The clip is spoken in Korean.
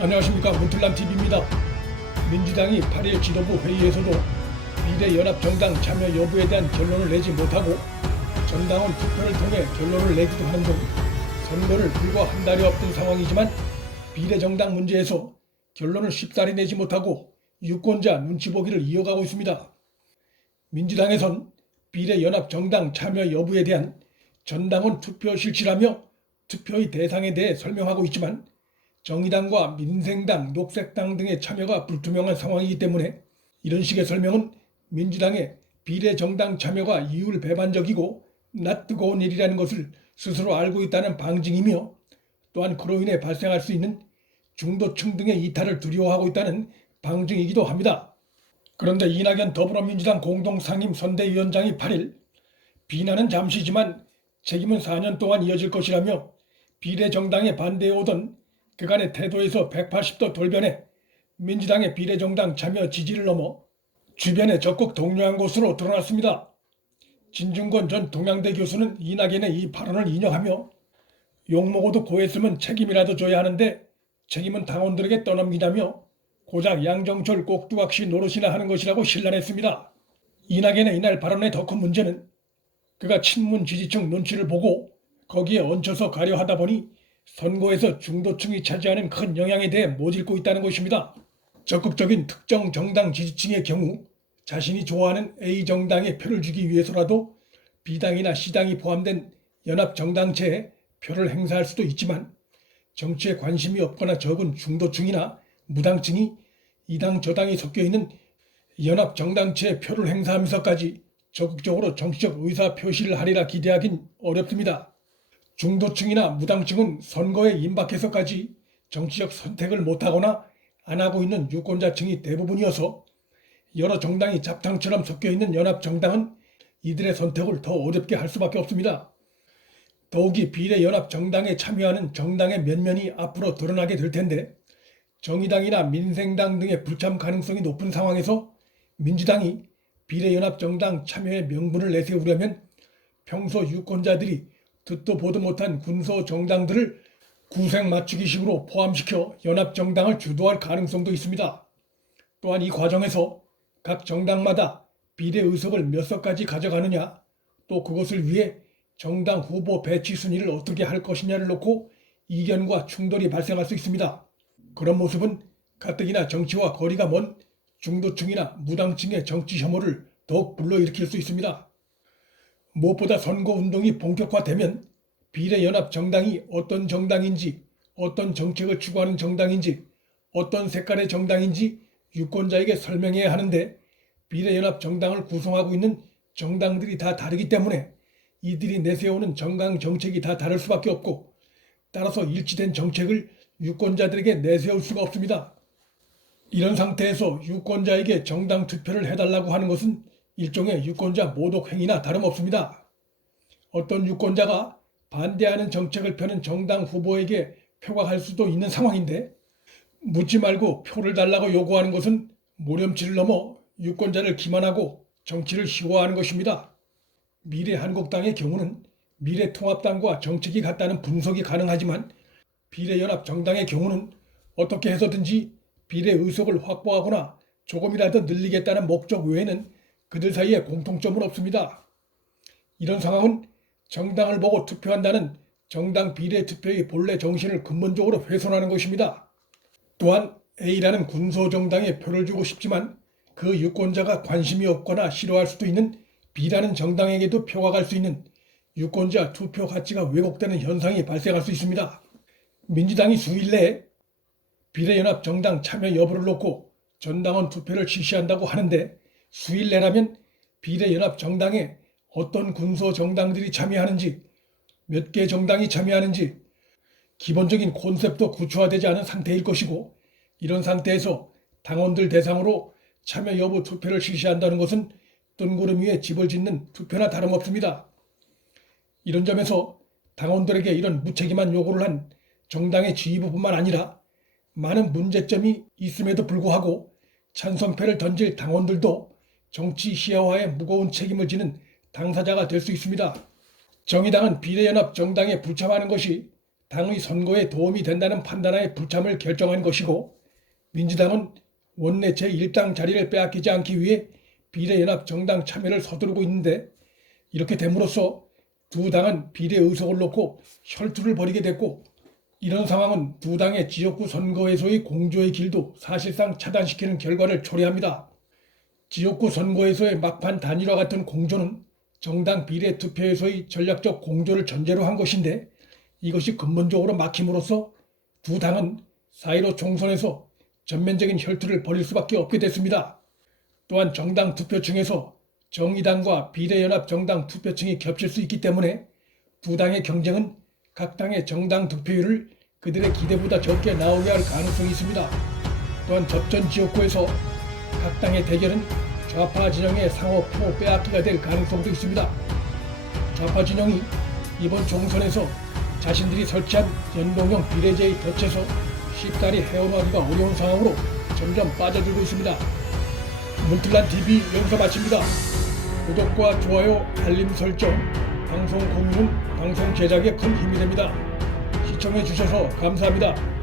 안녕하십니까, 문틀남TV입니다. 민주당이 8일 지도부 회의에서도 비례연합정당 참여 여부에 대한 결론을 내지 못하고 전당원 투표를 통해 결론을 내기도 하는 등 선거를 불과 한 달이 앞둔 상황이지만 비례정당 문제에서 결론을 쉽사리 내지 못하고 유권자 눈치 보기를 이어가고 있습니다. 민주당에선 비례연합정당 참여 여부에 대한 전당원 투표 실시라며 투표의 대상에 대해 설명하고 있지만 정의당과 민생당, 녹색당 등의 참여가 불투명한 상황이기 때문에 이런 식의 설명은 민주당의 비례정당 참여가 이율배반적이고 낯뜨거운 일이라는 것을 스스로 알고 있다는 방증이며 또한 그로 인해 발생할 수 있는 중도층 등의 이탈을 두려워하고 있다는 방증이기도 합니다. 그런데 이낙연 더불어민주당 공동상임 선대위원장이 8일 비난은 잠시지만 책임은 4년 동안 이어질 것이라며 비례정당에 반대해 오던 그간의 태도에서 180도 돌변해 민주당의 비례정당 참여 지지를 넘어 주변에 적극 독려한 것으로 드러났습니다. 진중권 전 동양대 교수는 이낙연의 이 발언을 인용하며 욕먹어도 고했으면 책임이라도 져야 하는데 책임은 당원들에게 떠넘기다며 고작 양정철 꼭두각시 노릇이나 하는 것이라고 신란했습니다. 이낙연의 이날 발언의 더 큰 문제는 그가 친문 지지층 눈치를 보고 거기에 얹혀서 가려 하다 보니 선거에서 중도층이 차지하는 큰 영향에 대해 모질고 있다는 것입니다. 적극적인 특정 정당 지지층의 경우 자신이 좋아하는 A정당에 표를 주기 위해서라도 B당이나 C당이 포함된 연합정당체에 표를 행사할 수도 있지만 정치에 관심이 없거나 적은 중도층이나 무당층이 이당 저당이 섞여있는 연합정당체에 표를 행사하면서까지 적극적으로 정치적 의사 표시를 하리라 기대하긴 어렵습니다. 중도층이나 무당층은 선거에 임박해서까지 정치적 선택을 못하거나 안 하고 있는 유권자층이 대부분이어서 여러 정당이 잡탕처럼 섞여있는 연합정당은 이들의 선택을 더 어렵게 할 수밖에 없습니다. 더욱이 비례연합정당에 참여하는 정당의 면면이 앞으로 드러나게 될 텐데 정의당이나 민생당 등의 불참 가능성이 높은 상황에서 민주당이 비례연합정당 참여의 명분을 내세우려면 평소 유권자들이 듣도 보도 못한 군소 정당들을 구색 맞추기식으로 포함시켜 연합정당을 주도할 가능성도 있습니다. 또한 이 과정에서 각 정당마다 비례 의석을 몇 석까지 가져가느냐 또 그것을 위해 정당 후보 배치 순위를 어떻게 할 것이냐를 놓고 이견과 충돌이 발생할 수 있습니다. 그런 모습은 가뜩이나 정치와 거리가 먼 중도층이나 무당층의 정치 혐오를 더욱 불러일으킬 수 있습니다. 무엇보다 선거운동이 본격화되면 비례연합정당이 어떤 정당인지 어떤 정책을 추구하는 정당인지 어떤 색깔의 정당인지 유권자에게 설명해야 하는데 비례연합정당을 구성하고 있는 정당들이 다 다르기 때문에 이들이 내세우는 정강 정책이 다 다를 수밖에 없고 따라서 일치된 정책을 유권자들에게 내세울 수가 없습니다. 이런 상태에서 유권자에게 정당 투표를 해달라고 하는 것은 일종의 유권자 모독 행위나 다름없습니다. 어떤 유권자가 반대하는 정책을 펴는 정당 후보에게 표가 갈 수도 있는 상황인데 묻지 말고 표를 달라고 요구하는 것은 모렴치를 넘어 유권자를 기만하고 정치를 희화화하는 것입니다. 미래한국당의 경우는 미래통합당과 정책이 같다는 분석이 가능하지만 비례연합정당의 경우는 어떻게 해서든지 비례 의석을 확보하거나 조금이라도 늘리겠다는 목적 외에는 그들 사이에 공통점은 없습니다. 이런 상황은 정당을 보고 투표한다는 정당 비례 투표의 본래 정신을 근본적으로 훼손하는 것입니다. 또한 A라는 군소정당에 표를 주고 싶지만 그 유권자가 관심이 없거나 싫어할 수도 있는 B라는 정당에게도 표가 갈 수 있는 유권자 투표 가치가 왜곡되는 현상이 발생할 수 있습니다. 민주당이 수일 내에 비례연합정당 참여 여부를 놓고 전당원 투표를 실시한다고 하는데 수일 내라면 비례연합정당에 어떤 군소정당들이 참여하는지 몇 개 정당이 참여하는지 기본적인 콘셉트도 구체화되지 않은 상태일 것이고 이런 상태에서 당원들 대상으로 참여 여부 투표를 실시한다는 것은 뜬구름 위에 집을 짓는 투표나 다름없습니다. 이런 점에서 당원들에게 이런 무책임한 요구를 한 정당의 지휘부뿐만 아니라 많은 문제점이 있음에도 불구하고 찬성표를 던질 당원들도 정치 희화화에 무거운 책임을 지는 당사자가 될 수 있습니다. 정의당은 비례연합 정당에 불참하는 것이 당의 선거에 도움이 된다는 판단하에 불참을 결정한 것이고, 민주당은 원내 제1당 자리를 빼앗기지 않기 위해 비례연합 정당 참여를 서두르고 있는데, 이렇게 됨으로써 두 당은 비례 의석을 놓고 혈투를 벌이게 됐고, 이런 상황은 두 당의 지역구 선거에서의 공조의 길도 사실상 차단시키는 결과를 초래합니다. 지역구 선거에서의 막판 단일화 같은 공조는 정당 비례 투표에서의 전략적 공조를 전제로 한 것인데, 이것이 근본적으로 막힘으로써 두 당은 4.15 총선에서 전면적인 혈투를 벌일 수밖에 없게 됐습니다. 또한 정당 투표층에서 정의당과 비례연합 정당 투표층이 겹칠 수 있기 때문에 두 당의 경쟁은 각 당의 정당 득표율을 그들의 기대보다 적게 나오게 할 가능성이 있습니다. 또한 접전 지역구에서 각 당의 대결은 좌파 진영의 상호 표 빼앗기가 될 가능성도 있습니다. 좌파 진영이 이번 총선에서 자신들이 설치한 연동형 비례제의 덫에서 쉽사리 헤어나가기가 어려운 상황으로 점점 빠져들고 있습니다. 문틀란TV 여기서 마칩니다. 구독과 좋아요, 알림 설정, 방송 공유는 방송 제작에 큰 힘이 됩니다. 시청해 주셔서 감사합니다.